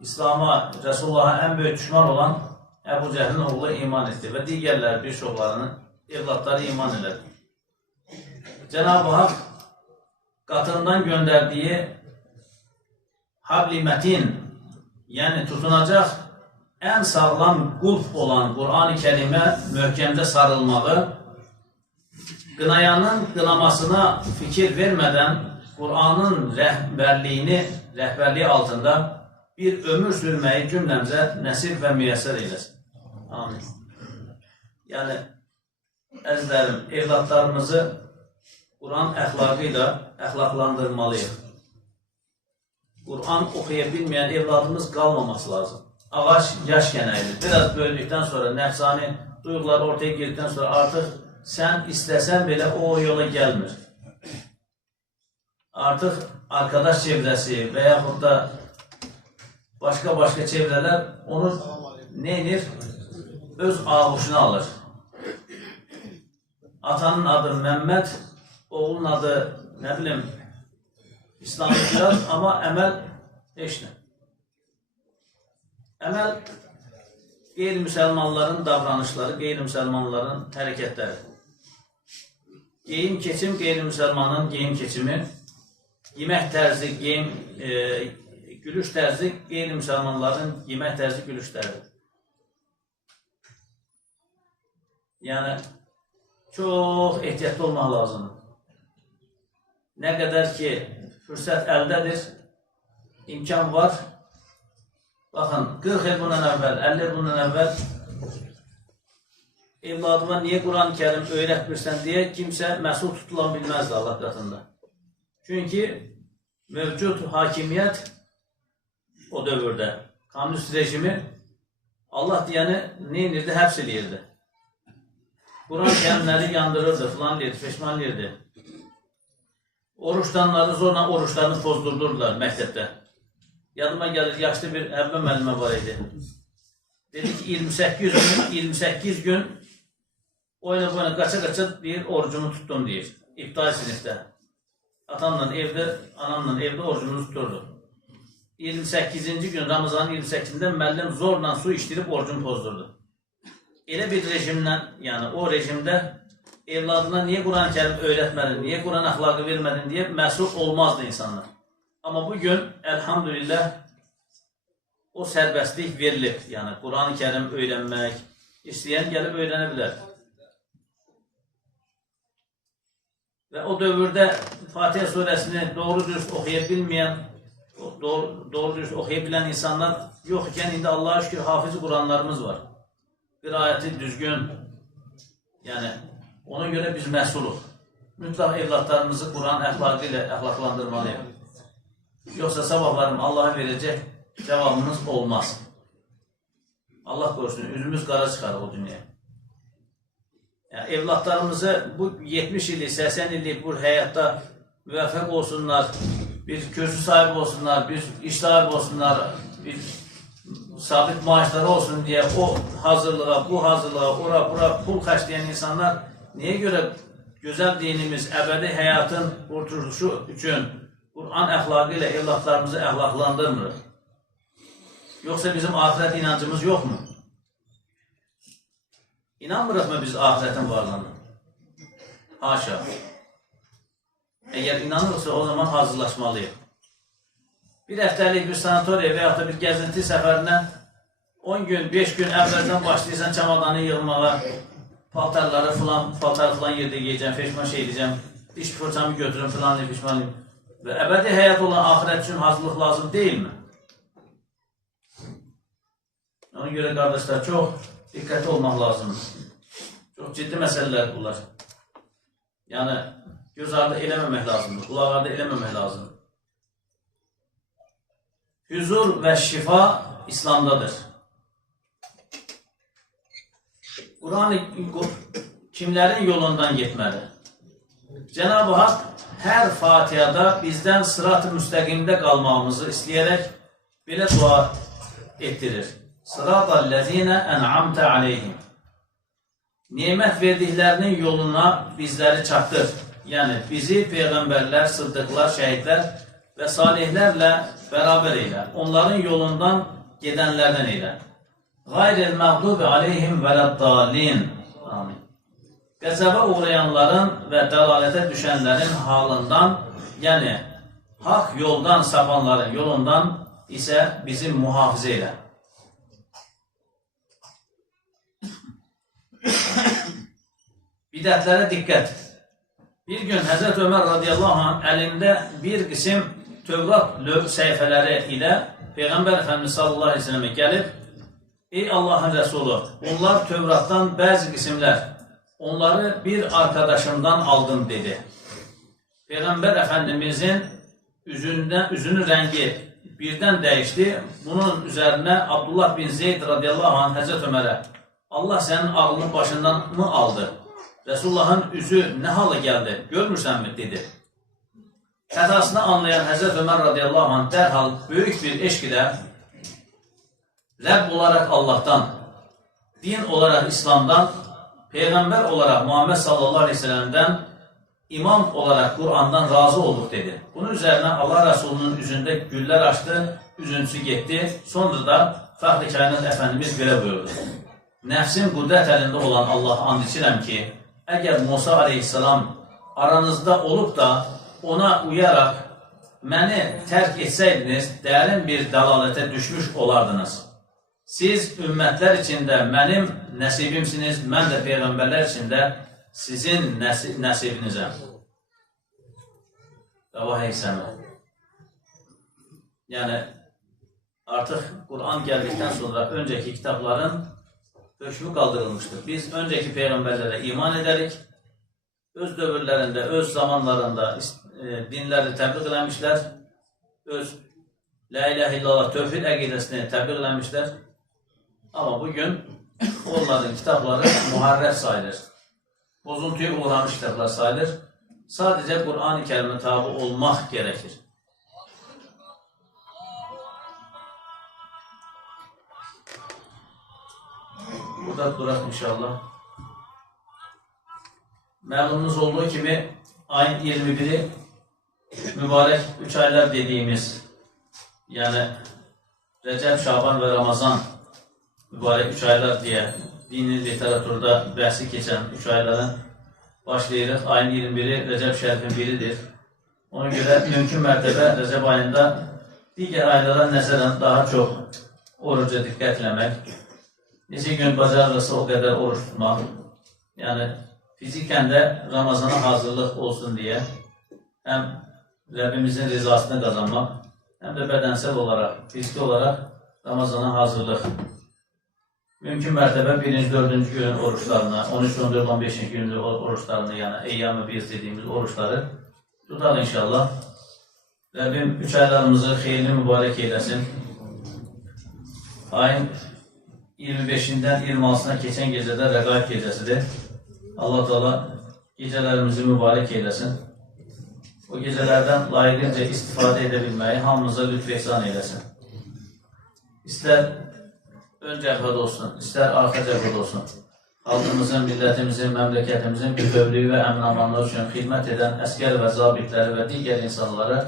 İslam'a, Resulullah'a en büyük düşman olan Ebu Cehil'in oğlu iman etti ve diğerler birçoklarının evlatları iman eder. Cenab-ı Hak katından gönderdiği habli metin, yani tutunacak en sağlam kulp olan Kur'an-ı Kerim'e möhkemce sarılmalı, kınayanın kınamasına fikir vermeden Kur'an'ın rehberliği altında bir ömür sürmeyi cümlemize nasip ve müyesser eylesin. Amin. Yani əzizlərim, evlatlarımızı Kur'an əxlaqıyla əxlaqlandırmalıyıq. Kur'an okuya bilmeyen evladımız kalmaması lazım. Ağaç yaş genelidir. Biraz böyüdükten sonra, nefsani duygular ortaya girdikten sonra artık sen istesen bile o yola gelmir. Artık arkadaş çevresi veyahut da başka çevreler onu neynir? Öz ağuşuna alır. Atanın adı Mehmet, oğlun adı ne bileyim İslam'ı biraz ama emel eşne. Emel gayrimüsəlmanların davranışları, gayrimüsəlmanların hərəkətləri. Geyim keçim gayrimüsəlmanın geyim keçimi, yemək tərzi, gülüş tərzi gayrimüsəlmanların yemək tərzi, gülüş tərzi. Yani çok ehtiyatlı olmaq lazımdır. Ne kadar ki fürsət əldedir, imkan var. Bakın 40 yıl bundan evvel, 50 yıl bundan evvel evladıma niye Kur'an-ı Kerim öğretmirsən diye kimse məsul tutulan bilmezdi Allah katında. Çünkü mevcut hakimiyet o dövrde, komünist rejimi Allah diyeni neyinirdi? Hepsiliyirdi. Kur'an-ı Kerimleri yandırırdı, falan lirdi, peşman lirdi. Oruçtanları zorla oruçlarını pozdurdurdular məktəbdə. Yadıma gelir, yaşlı bir həbbə müəllimə var idi. Dedi ki 28 gün oyna qaça deyir, orucumu tuttum deyir. İbtidai sinifdə. Atamla evde, anamla evde orucumuzu tuturdu. 28. gün Ramazanın 28'inde müəllim zorla su içtirip orucumu pozdurdu. Elə bir rejimden, yani o rejimde evladına niye Kur'an-ı Kerim öğretmedin, niye Kur'an ahlakı vermedin diye mesul olmazdı insanlar. Ama bugün elhamdülillah o serbestlik verilip, yani Kur'an-ı Kerim öğrenmek, isteyen gelip öğrenebilir. Ve o dövrde Fatiha suresini doğru dürüst okuyabilmeyen, doğru dürüst okuyabilen insanlar yokken indi Allah'a şükür hafız Kur'anlarımız var. Bir ayeti düzgün, yani ona göre biz mesuluz. Mutlaka evlatlarımızı Kur'an ahlakıyla ahlaklandırmalıyız. Yoksa sabahlarım Allah'a verecek cevabımız olmaz. Allah korusun, yüzümüz kara çıkar o dünyaya. Yani evlatlarımızı bu 70 yıllık, 80 yıllık bu hayatta müvaffak olsunlar, bir kürsü sahibi olsunlar, bir iş sahibi olsunlar, bir sabit maaşları olsun diye o hazırlığa, bu hazırlığa, bura pul kaçlayan insanlar niye göre güzel dinimiz, ebedi hayatın kurtuluşu için Kur'an ahlakıyla evlatlarımızı ahlaklandırmır? Yoksa bizim ahiret inancımız yok mu? İnanmırız mı biz ahiretin varlığına? Haşa. Eğer inanırsa o zaman hazırlaşmalıyız. Bir həftəlik bir sanatoriya veya da bir gəzinti səfərinə 10 gün, 5 gün əvvəldən başlayırsan çamadanı yığmağa, paltarları falan yerdə yiyəcəm, peşman şey edəcəm, diş fırçamı götürüm falan peşmanlıyım. Və əbədi həyat olan ahirət üçün hazırlıq lazım deyilmi? Ona göre kardeşler çok dikkatli olmak lazım. Çok ciddi meseleler bunlar. Yani göz ardı eləməmək lazımdır, kulaq ardı eləməmək lazımdır. Huzur ve şifa İslam'dadır. Kur'an kimlerin yolundan gitmeli? Cenab-ı Hak her Fatiha'da bizden sırat-ı müstakimde kalmamızı isteyerek bile dua ettirir. Sırat-ı-llezine en'amte aleyhim. Nimet verdiklerinin yoluna bizleri çaktır. Yani bizi peygamberler, sıddıklar, şehitler və salihlərlə bərabər eylə. Onların yolundan gedənlərdən eylə. Qayril məğdubi aleyhim vələddalin. Amin. Qəzəbə uğrayanların və dəlalətə düşənlərin halından, yəni haqq yoldan sapanların yolundan isə bizi mühafizə elə. Bidətlərə diqqət. Bir gün Həzrət Ömər radiyallahu anh əlində bir qism Tövrat səhifələri ilə Peyğəmbər Efendimiz sallallahu aleyhi ve sellemə gəlib, ey Allahın Rəsulü, onlar Tövratdan bəzi qismlər, onları bir arkadaşımdan aldım dedi. Peyğəmbər Efendimizin üzünün rəngi birdən dəyişdi. Bunun üzərinə Abdullah bin Zeyd radiyallahu anh Həzrət Ömərə, Allah sənin ağlını başından mı aldı? Resulullah'ın üzü nə hala gəldi, görmürsənmi, dedi. Xətasını anlayan Həzrət Ömər radiyallahu anh dərhal böyük bir eşq ilə Rəbb olaraq Allahdan, din olaraq İslamdan, Peyğəmbər olaraq Muhammed sallallahu aleyhi ve sellem'dən, imam olaraq Qur'andan razı olduq, dedi. Bunun üzərinə Allah Rəsulunun üzündə güllər açdı, üzüntüsü getdi. Sonra da Fəxri Kainat Əfəndimiz belə buyurdu. Nəfsin qüdrət əlində olan Allah'a and içirəm ki, əgər Musa aleyhisselam aranızda olub da ona uyaraq məni tərk etsəydiniz, dərin bir dəlalətə düşmüş olardınız. Siz ümmətlər içində mənim nəsibimsiniz, mən də peyğəmbərlər içində sizin nəsibinizəm. Rəvah Heysəmi. Yəni, artıq Qur'an gəldikdən sonra öncəki kitabların hökmü qaldırılmışdır. Biz öncəki peyğəmbərlərə iman edərik, öz dövrlərində, öz zamanlarında dinləri təbliğ eləmişlər, öz La ilahe illallah tövhid əqidəsini təbliğ eləmişlər. Amma bugün onların kitabları müharrəf sayılır. Bozuntuya uğramış kitablar sayılır. Sadəcə Qur'an-ı Kərimə tabi olmaq gərəkir. Burada duraq inşallah. Məlumunuz olduğu kimi ayın 21'i mübarək 3 aylar dediyimiz, yəni Rəcəb, Şaban və Ramazan mübarək 3 aylar deyə dini literaturda bəhsi keçən 3 ayların başlayırıq. Ayın 21'i Rəcəb şərifin biridir. Ona görə mümkün mərtəbə Rəcəb ayında digər aylara nəzərən daha çox oruca diqqət eləmək, neçə gün bacarırsa o qədər oruç tutmaq, yəni fizikən də Ramazana hazırlıq olsun deyə həm Rəbbimizin rizasını qazanmaq, həm də bədənsel olaraq, fiziki olaraq Ramazana hazırlıq. Mümkün mərtəbə 1-ci, 4-cü günün oruçlarını, 13, 14, 15-ci günün oruçlarını, yəni Eyyam-ı Biz dediyimiz oruçları tutar inşallah. Rəbbim 3 aylarımızı xeyirli mübarək eyləsin. Ayın 25-dən 26-sına keçən gecədə Rəqaib gecəsidir. Allah Teala gecələrimizi mübarək eyləsin. O gecələrdən layiqincə istifadə edə bilməyi hamımıza lütf ehsan eyləsin. İstər ön cəbhədə olsun, istər arxa cəbhədə olsun. Xalqımızın, millətimizin, məmləkətimizin bütövlüyü və əmin-amanlığı üçün xidmət edən əskər və zabitləri və digər insanları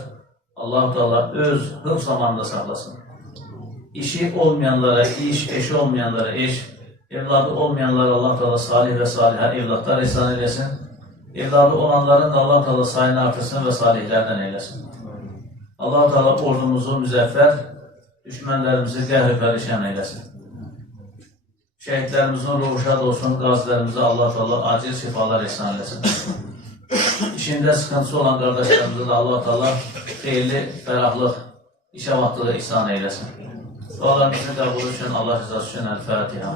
Allah Teala öz hıfz zamanında saxlasın. İşi olmayanlara iş, eşi olmayanlara eş, evladı olmayanlara Allah Teala salih və salihə evladlar ihsan eyləsin. Evladı olanların da Allah Teala sayını artırsın və salihlərdən eyləsin. Allah Teala ordumuzu müzəffər, düşmənlərimizi qəhr-i pərişan eyləsin. Şəhidlərimizin ruhu şad olsun, qazilərimizə Allah Teala acil şifalar ihsan eyləsin. İşində sıxıntısı olan qardaşlarımızı da Allah Teala xeyirli, fərahlıq, işə vaxtlığı ihsan eyləsin. Dualarımızın qəbulu üçün Allah rızası üçün El-Fatiha.